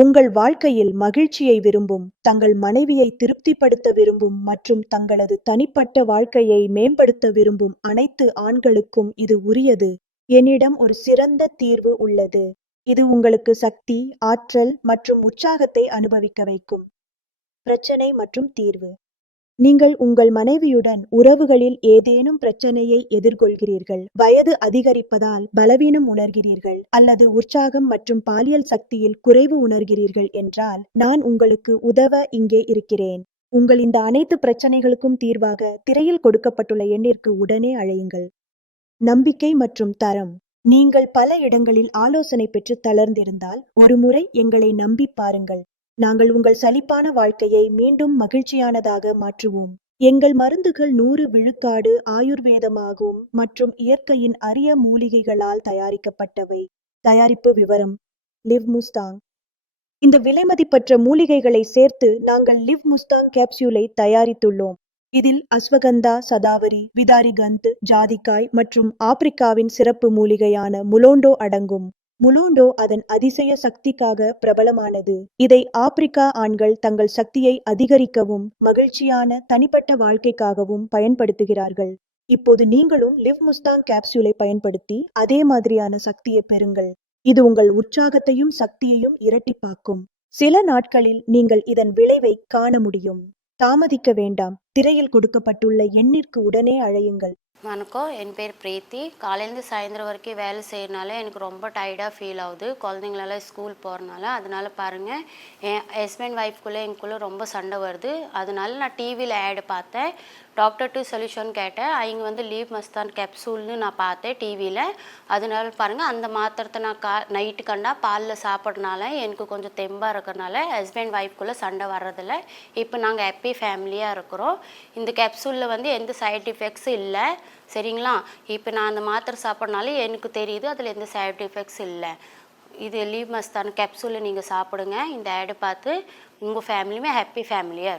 உங்கள் வாழ்க்கையில் மகிழ்ச்சியை விரும்பும், தங்கள் மனைவியை திருப்திப்படுத்த விரும்பும் மற்றும் தங்களது தனிப்பட்ட வாழ்க்கையை மேம்படுத்த விரும்பும் அனைத்து ஆண்களுக்கும் இது உரியது. என்னிடம் ஒரு சிறந்த தீர்வு உள்ளது. இது உங்களுக்கு சக்தி, ஆற்றல் மற்றும் உற்சாகத்தை அனுபவிக்க வைக்கும். பிரச்சனை மற்றும் தீர்வு. நீங்கள் உங்கள் மனைவியுடன் உறவுகளில் ஏதேனும் பிரச்சனையை எதிர்கொள்கிறீர்கள், வயது அதிகரிப்பதால் பலவீனம் உணர்கிறீர்கள் அல்லது உற்சாகம் மற்றும் பாலியல் சக்தியில் குறைவு உணர்கிறீர்கள் என்றால் நான் உங்களுக்கு உதவ இங்கே இருக்கிறேன். உங்கள் இந்த அனைத்து பிரச்சனைகளுக்கும் தீர்வாக திரையில் கொடுக்கப்பட்டுள்ள எண்ணிற்கு உடனே அழையுங்கள். நம்பிக்கை மற்றும் தரம். நீங்கள் பல இடங்களில் ஆலோசனை பெற்று தளர்ந்திருந்தால் ஒருமுறை எங்களை நம்பி பாருங்கள். நாங்கள் உங்கள் சலிப்பான வாழ்க்கையை மீண்டும் மகிழ்ச்சியானதாக மாற்றுவோம். எங்கள் மருந்துகள் 100% ஆயுர்வேதமாகும் மற்றும் இயற்கையின் அரிய மூலிகைகளால் தயாரிக்கப்பட்டவை. தயாரிப்பு விவரம்: லிவ் முஸ்தாங். இந்த விலைமதிப்பற்ற மூலிகைகளை சேர்த்து நாங்கள் லிவ் முஸ்தாங் கேப்சூலை தயாரித்துள்ளோம். இதில் அஸ்வகந்தா, சதாவரி, விதாரிகந்த், ஜாதிக்காய் மற்றும் ஆப்பிரிக்காவின் சிறப்பு மூலிகையான முலோண்டோ அடங்கும். முலோண்டோ அதன் அதிசய சக்திக்காக பிரபலமானது. இதை ஆப்பிரிக்கா ஆண்கள் தங்கள் சக்தியை அதிகரிக்கவும் மகிழ்ச்சியான தனிப்பட்ட வாழ்க்கைக்காகவும் பயன்படுத்துகிறார்கள். இப்போது நீங்களும் லிவ் முஸ்தாங் கேப்சூலை பயன்படுத்தி அதே மாதிரியான சக்தியை பெறுங்கள். இது உங்கள் உற்சாகத்தையும் சக்தியையும் இரட்டிப்பாக்கும். சில நாட்களில் நீங்கள் இதன் விளைவை காண முடியும். தாமதிக்க வேண்டாம். திரையில் கொடுக்கப்பட்டுள்ள எண்ணிற்கு உடனே அழையுங்கள். வணக்கம், என் பேர் பிரீத்தி. காலையிலேருந்து சாயந்தரம் வரைக்கும் வேலை செய்யறனால எனக்கு ரொம்ப டயர்டாக ஃபீல் ஆகுது. குழந்தைங்களெல்லாம் ஸ்கூல் போகிறனால. அதனால பாருங்கள், என் ஹஸ்பண்ட் ஒய்ஃப்குள்ளே எங்களுக்குள்ளே ரொம்ப சண்டை வருது. அதனால நான் டிவியில் ஆடு பார்த்தேன். டாக்டர் டு சொல்யூஷன் கேட்டேன். அவங்க வந்து லீவ் மஸ்தான் கேப்சூல்னு நான் பார்த்தேன் டிவியில். அதனால பாருங்கள், அந்த மாத்திரத்தை நான் நைட்டு கண்டா பாலில் சாப்பிட்றனால எனக்கு கொஞ்சம் தெம்பாக இருக்கிறனால ஹஸ்பண்ட் ஒய்ஃப்குள்ளே சண்டை வர்றதில்ல. இப்போ நாங்கள் ஹாப்பி ஃபேமிலியாக இருக்கிறோம். இந்த கேப்சூலில் வந்து எந்த சைட் எஃபெக்ட்ஸும் இல்லை, சரிங்களா? இப்போ நான் அந்த மாத்திரை சாப்பிட்றனால எனக்கு தெரியுது அதில் எந்த சைட் எஃபெக்ட்ஸ் இல்லை. இது லீவ் மஸ்தான் கேப்சூலை நீங்கள் சாப்பிடுங்க. இந்த ஆடை பார்த்து உங்கள் ஃபேமிலியுமே ஹாப்பி ஃபேமிலியாக இருக்கும்.